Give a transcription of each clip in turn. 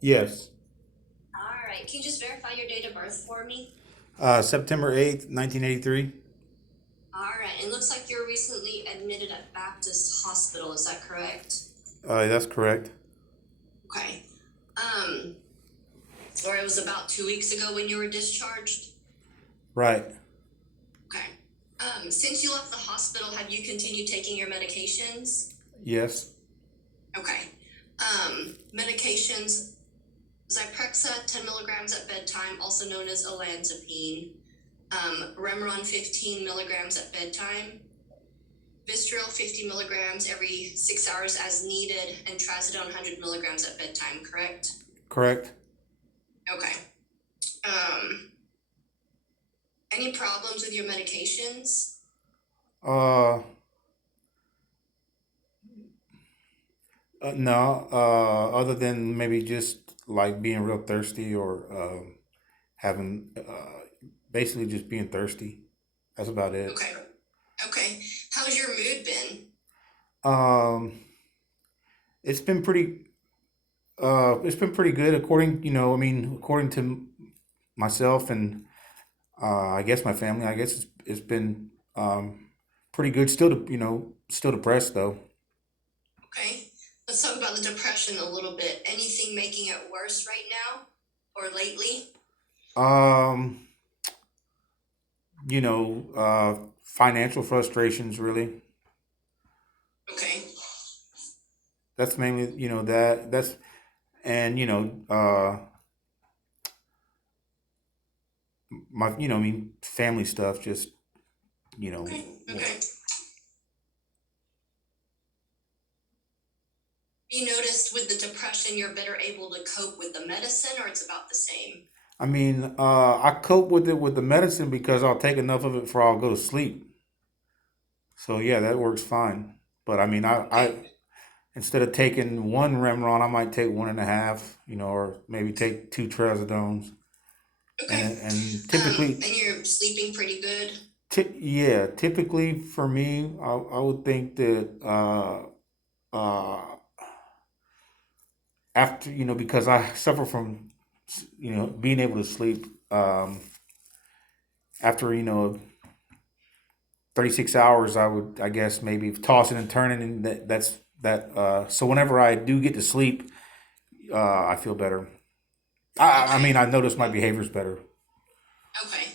Yes. All right. Can you just verify your date of birth for me? September 8th, 1983. All right. It looks like you're recently admitted at Baptist Hospital. Is that correct? That's correct. Okay. Um, or it was about 2 weeks ago when you were discharged? Right. Okay. Since you left the hospital, have you continued taking your medications? Yes. Okay. Medications, Zyprexa, 10 milligrams at bedtime, also known as olanzapine. Remeron, 15 milligrams at bedtime. Vistaril, 50 milligrams every 6 hours as needed, and trazodone, 100 milligrams at bedtime, correct? Correct. Okay. Um, any problems with your medications? Uh, no. Other than maybe just like being real thirsty or having basically just being thirsty. That's about it. Okay. Okay. How's your mood been? Um, it's been pretty. It's been pretty good according. I mean, according to myself and I guess my family. I guess it's been pretty good. Still, still depressed though. Okay. Let's talk about the depression a little bit. Anything making it worse right now or lately? Um, financial frustrations really. Okay. That's mainly, that's and my, I mean, family stuff. Just you know, Okay. Okay. You noticed with the depression, you're better able to cope with the medicine, or it's about the same? I mean, I cope with it with the medicine because I'll take enough of it before I'll go to sleep. So yeah, that works fine. But I mean, I Okay. instead of taking one Remeron, I might take one and a half, or maybe take two Trazodones. Okay. And typically, And you're sleeping pretty good? yeah, typically for me, I would think that uh, after because I suffer from being able to sleep after 36 hours, I guess maybe tossing and turning, and that's that. So whenever I do get to sleep, I feel better. I Okay. mean, I notice my behavior's better. Okay.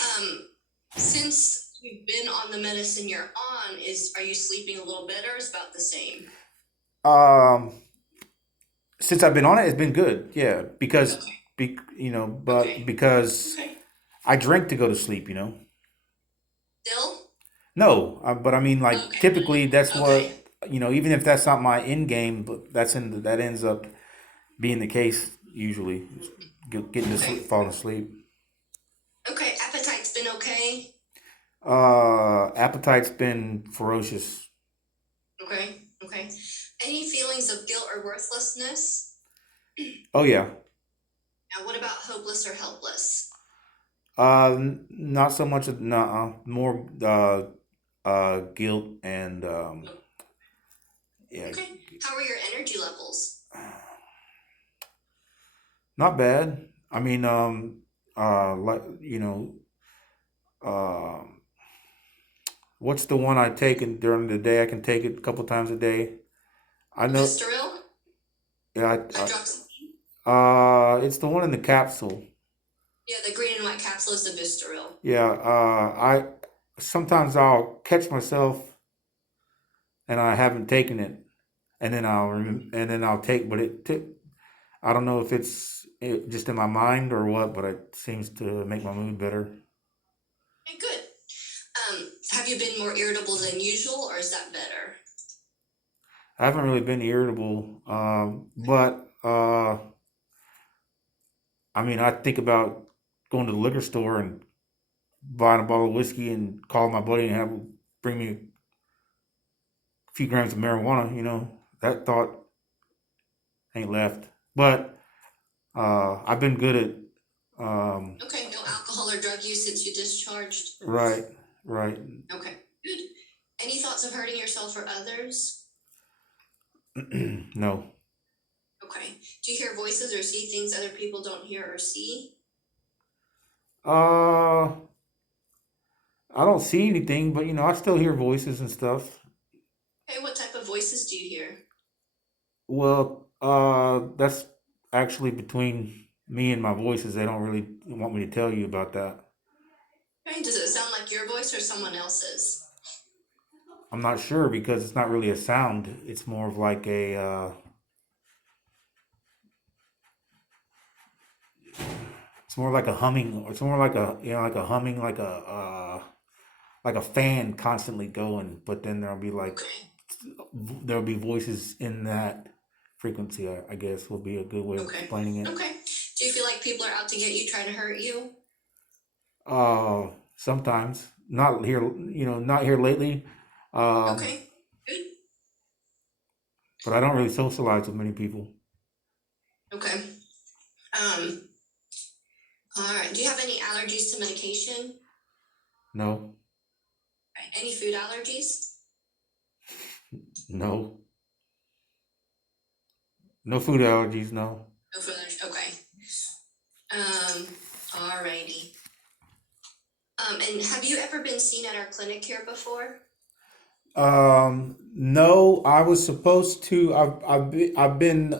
Um, since you've been on the medicine you're on, are you sleeping a little better? Or is about the same? Um, since I've been on it, it's been good. Yeah, because Okay. but Okay. because Okay. I drink to go to sleep. Still? No, but I mean, like Okay. typically that's Okay. what even if that's not my end game, but that ends up being the case usually, getting to sleep, Okay. falling asleep. Okay. Appetite's been okay? Appetite's been ferocious. Okay. Okay. Any feelings of guilt or worthlessness? Oh yeah. Now, what about hopeless or helpless? Not so much. More guilt and yeah, Okay. How are your energy levels? not bad. I mean, like um, what's the one I take in during the day? I can take it a couple times a day. I know. Visceral? Yeah. Hydroxyl? It's the one in the capsule. Yeah, the green and white capsule is the Vistaril. Yeah. I sometimes I'll catch myself and I haven't taken it, and then and then I'll take, but I don't know if it's just in my mind or what, but it seems to make my mood better. Okay, good. Have you been more irritable than usual, or is that better? I haven't really been irritable, but I mean, I think about going to the liquor store and buying a bottle of whiskey and calling my buddy and have him bring me a few grams of marijuana. That thought ain't left. But I've been good at Okay, no alcohol or drug use since you discharged? right, right. Okay, good. Any thoughts of hurting yourself or others? No. Okay. Do you hear voices or see things other people don't hear or see? Uh, I don't see anything, but I still hear voices and stuff. Okay, what type of voices do you hear? Well, that's actually between me and my voices. They don't really want me to tell you about that. Okay, does it sound like your voice or someone else's? I'm not sure because it's not really a sound. It's more of like it's more like a humming. It's more like like a humming, like a fan constantly going. But then Okay. there'll be voices in that frequency. I guess would be a good way of Okay. explaining it. Okay. Do you feel like people are out to get you, trying to hurt you? Sometimes not here. Not here lately. Um, Okay. Good. but I don't really socialize with many people. Okay. Um, all right. Do you have any allergies to medication? No, Right. Any food allergies? no, no food allergies. No. No food allergies. Okay. Um, all righty. And have you ever been seen at our clinic here before? No, I was supposed to. I've been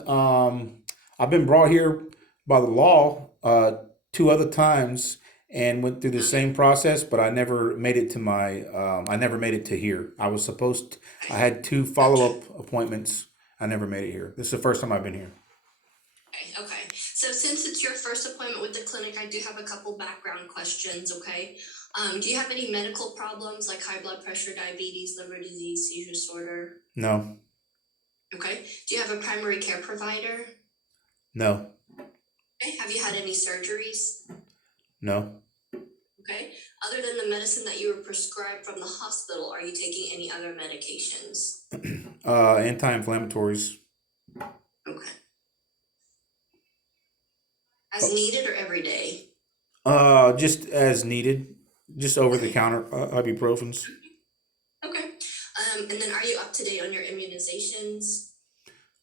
brought here by the law two other times and went through the Um, same process, but I never made it to I never made it to here. I had two follow gotcha. up appointments. I never made it here. This is the first time I've been here. Okay, okay. So since it's your first appointment with the clinic, I do have a couple background questions, okay? Do you have any medical problems like high blood pressure, diabetes, liver disease, seizure disorder? No, Okay. Do you have a primary care provider? no, Okay. Have you had any surgeries? no. Okay. Other than the medicine that you were prescribed from the hospital, are you taking any other medications? Anti-inflammatories. Okay. As needed or every day? Just as needed. Just over the Okay. counter ibuprofens. Okay. And then are you up to date on your immunizations?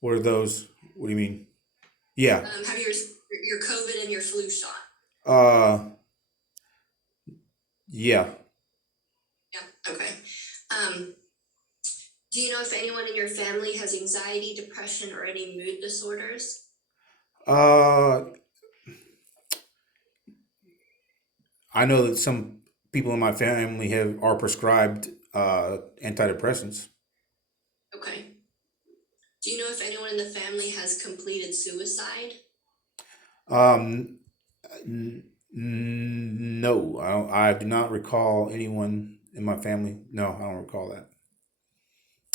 What are those? What do you mean? Yeah. Have your COVID and your flu shot? Uh, yeah. Yeah. Okay. Um, do you know if anyone in your family has anxiety, depression, or any mood disorders? Uh, I know that some people in my family are prescribed antidepressants. Okay. Do you know if anyone in the family has completed suicide? Um, no, I don't. I do not recall anyone in my family. No, I don't recall that.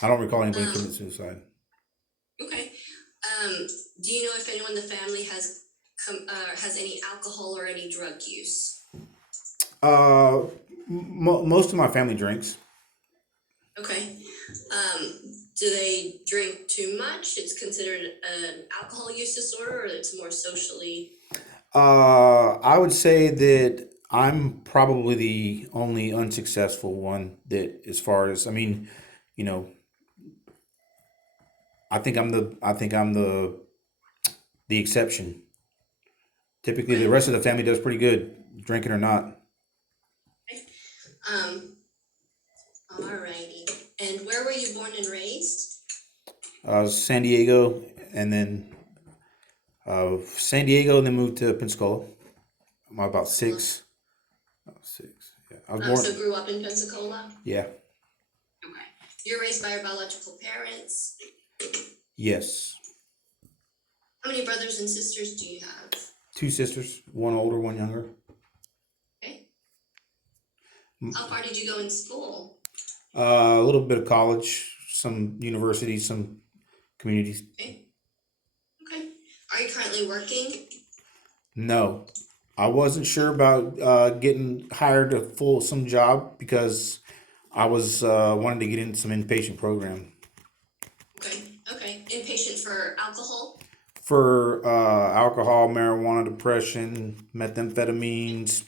I don't recall anybody committing Um, suicide. okay. Um, do you know if anyone in the family has any alcohol or any drug use? Uh, Most of my family drinks. Okay. Um, do they drink too much? It's considered an alcohol use disorder, or it's more socially. I would say that I'm probably the only unsuccessful one that, as far as, I mean, you know, I think I'm the exception. Typically, the Okay. rest of the family does pretty good, drinking or not. Okay. Um, alrighty. And where were you born and raised? San Diego, and then San Diego, and then moved to Pensacola. I'm about Pensacola. six. Six. Yeah, I was So born. grew up in Pensacola. Yeah. Okay. You're raised by your biological parents. Yes. How many brothers and sisters do you have? Two sisters, one older, one younger. Okay. M- How far did you go in school? A little bit of college, some universities, some communities. Okay. Okay. Are you currently working? No, I wasn't sure about getting hired a full some job because I was wanting to get into some inpatient program Okay. Okay. Inpatient for alcohol? for alcohol, marijuana, depression, methamphetamines.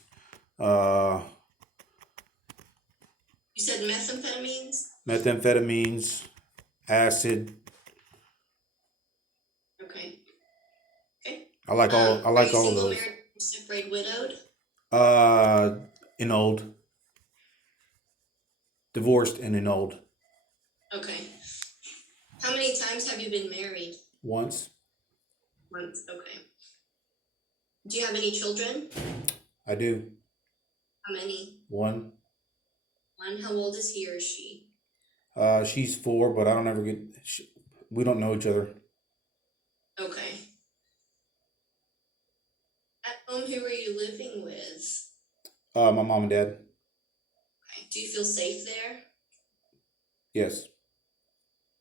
Uh, You said methamphetamines? Methamphetamines, acid. Okay. I Are like you all of single, those. married, separated, widowed? Uh, Old, divorced and old. Okay. How many times have you been married? Once. Once. Okay. Do you have any children? I do. How many? One. One. How old is he or she? She's 4, but I don't ever get. We don't know each other. Okay. At home, who are you living with? My mom and dad. Okay. Do you feel safe there? Yes.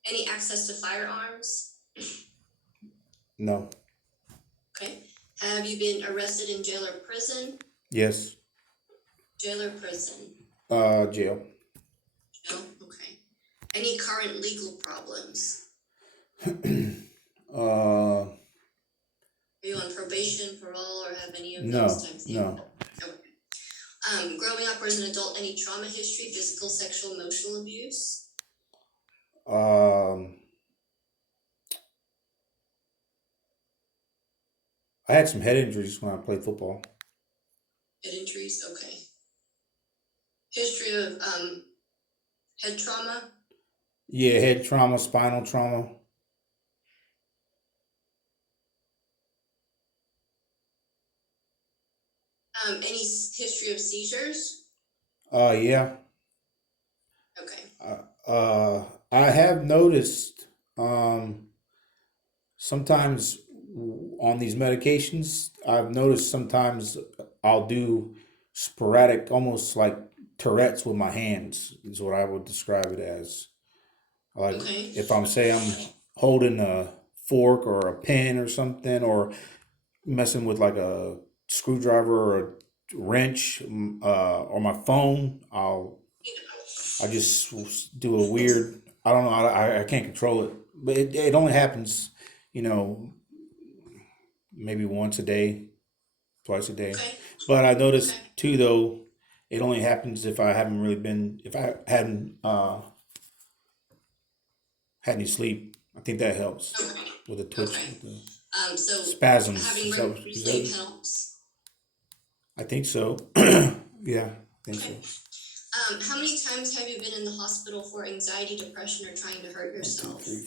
Any access to firearms? No. Okay. Have you been arrested in jail or prison? Yes. Jail or prison? Jail. Jail. Okay. Any current legal problems? uh, Are you on probation, parole, or have any of those no, types of things? no. Okay. Growing up or as an adult, any trauma history, physical, sexual, emotional abuse? Um, I had some head injuries when I played football. Head injuries? Okay. History of head trauma? Yeah, head trauma, spinal trauma. Any history of seizures? Yeah. Okay. I have noticed sometimes on these medications, I've noticed sometimes I'll do sporadic, almost like Tourette's with my hands, is what I would describe it as. Like Okay. if I'm holding a fork or a pen or something, or messing with like a screwdriver or a wrench, or my phone, I just do a weird. I don't know. I can't control it, but it only happens, you know, maybe once a day, twice a day. Okay. But I Okay. noticed too, though, it only happens if I hadn't had any sleep. I think that helps Okay. with the twitch, Okay. with the So spasms. having regular Is sleep that? helps. I think so. Yeah, I think so. Okay. How many times have you been in the hospital for anxiety, depression, or trying to hurt One, two, yourself? three,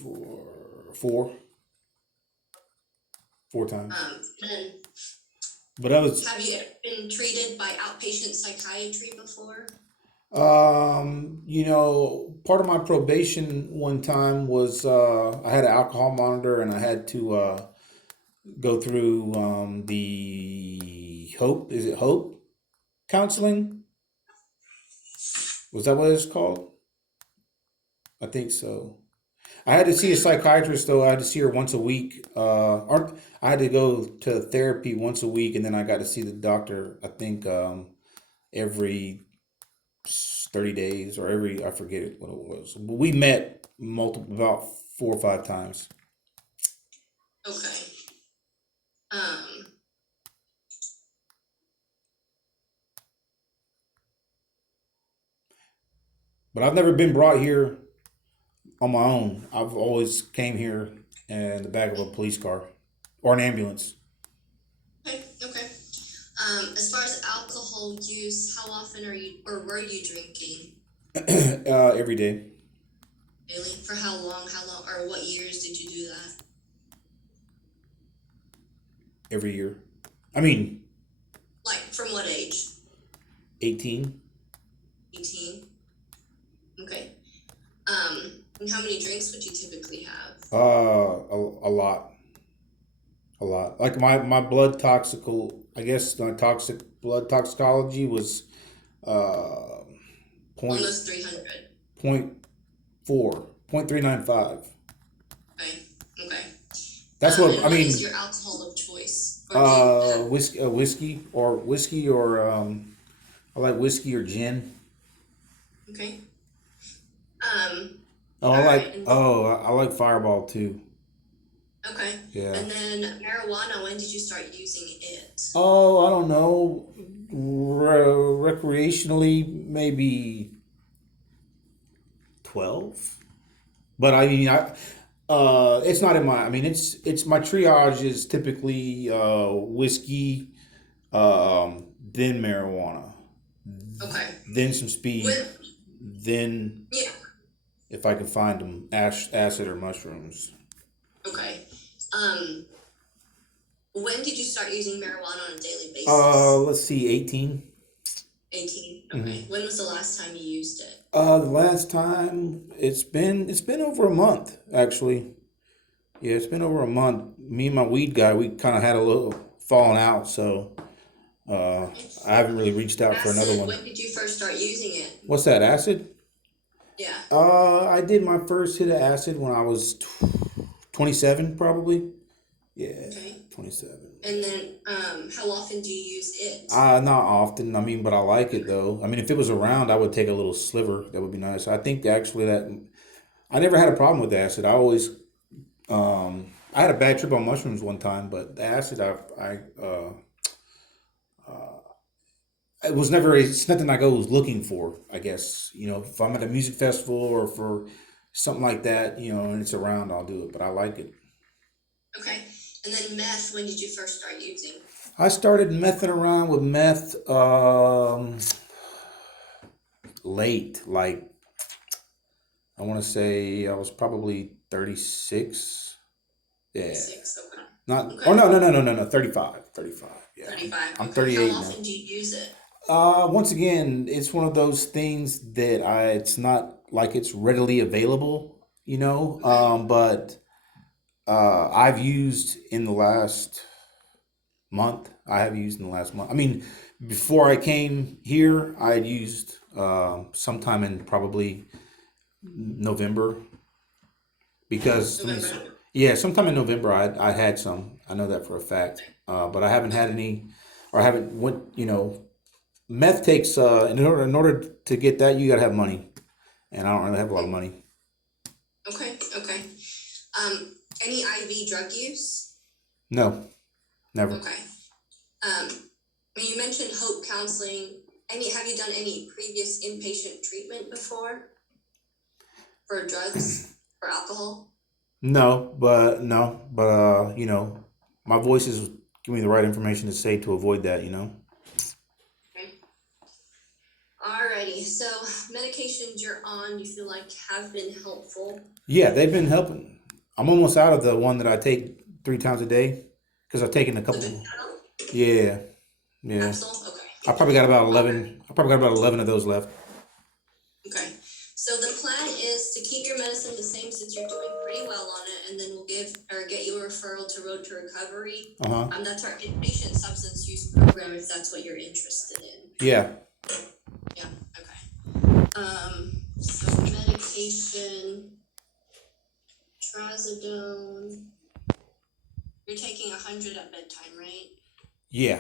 four, four times. And But I was have you been treated by outpatient psychiatry before? Part of my probation one time was I had an alcohol monitor and I had to go through the Hope. Is it Hope counseling? Was that what it's called? I think so. I had to see a Okay. psychiatrist though. I had to see her once a week. Or I had to go to therapy once a week, and then I got to see the doctor. I think every 30 days or every I forget it what it was. But we met multiple about 4 or 5 times. Okay. Um, But I've never been brought here on my own. I've always came here in the back of a police car or an ambulance. okay. Okay. As far as alcohol use, how often are you or were you drinking? Every day, Really? For how long? How long? Or what years did you do that? every year. I mean, Like from what age? 18. 18. Okay. And how many drinks would you typically have? A lot, a lot. Like my blood toxical. I guess my toxic blood toxicology was uh point Almost 300. point four, 0.395. Okay. Okay. That's what And I what is mean. your alcohol of choice? Or do you have? Whiskey or I like whiskey or gin. Okay. Um. Oh, All right. And I like Fireball too. okay. Yeah. And then marijuana. When did you start using it? Oh, I don't know. Recreationally, maybe 12. But I mean, It's not in my. I mean, it's my triage is typically whiskey, then marijuana, Okay. then some speed, When then yeah, if I can find them, acid or mushrooms. okay. Um, when did you start using marijuana on a daily basis? Let's see, 18. 18. Okay. Mm-hmm. When was the last time you used it? The last time it's been over a month actually. Yeah, it's been over a month. Me and my weed guy, we kind of had a little falling out, so uh, Okay. I haven't really reached out for another Acid, one. when did you first start using it? What's that, acid? Yeah. I did my first hit of acid when I was 27, probably. Yeah, Okay. 27. And then how often do you use it? Not often. I mean, but I like it though. I mean, if it was around, I would take a little sliver. That would be nice. I think actually that I never had a problem with acid. I had a bad trip on mushrooms one time, but the acid, it was never. It's nothing I go looking for. I guess if I'm at a music festival or for something like that, and it's around, I'll do it. But I like it. Okay. And then meth, when did you first start using? I started messing around with meth late. Like I want to say I was probably 36. Yeah. 36. Okay. Not. Oh Okay. no, no, no, no, no, no. 35. 35. Yeah. 35. I'm Okay. How 38 now. often do you use it? Once again, it's one of those things that it's not like it's readily available, Okay. but I've used in the last month. I have used in the last month. I mean, before I came here, I had used sometime in probably November because November. yeah, sometime in November I had some. I know that for a fact. But I haven't had any, or I haven't went. Meth takes in order to get that you gotta have money, and I don't really have a lot of Okay. money. Okay. Okay. Um, any IV drug use? No, never. Okay. Um, you mentioned Hope Counseling. Have you done any previous inpatient treatment before for drugs or alcohol? No, but my voice is giving me the right information to say to avoid that. Okay. Alrighty. So medications you're on, you feel like have been helpful. Yeah, they've been helping. I'm almost out of the one that I take 3 times a day because I've taken a The couple. Ventana Yeah, yeah. capsule. Okay. I probably got about All right. 11. I probably got about 11 of those left. Okay. So the plan is to keep your medicine the same since you're doing pretty well on it, and then we'll give or get you a referral to Road to Recovery. Uh huh. That's our inpatient substance use program if that's what you're interested in. Yeah. Yeah. Okay. So medication, trazodone. You're taking 100 at bedtime, right? Yeah.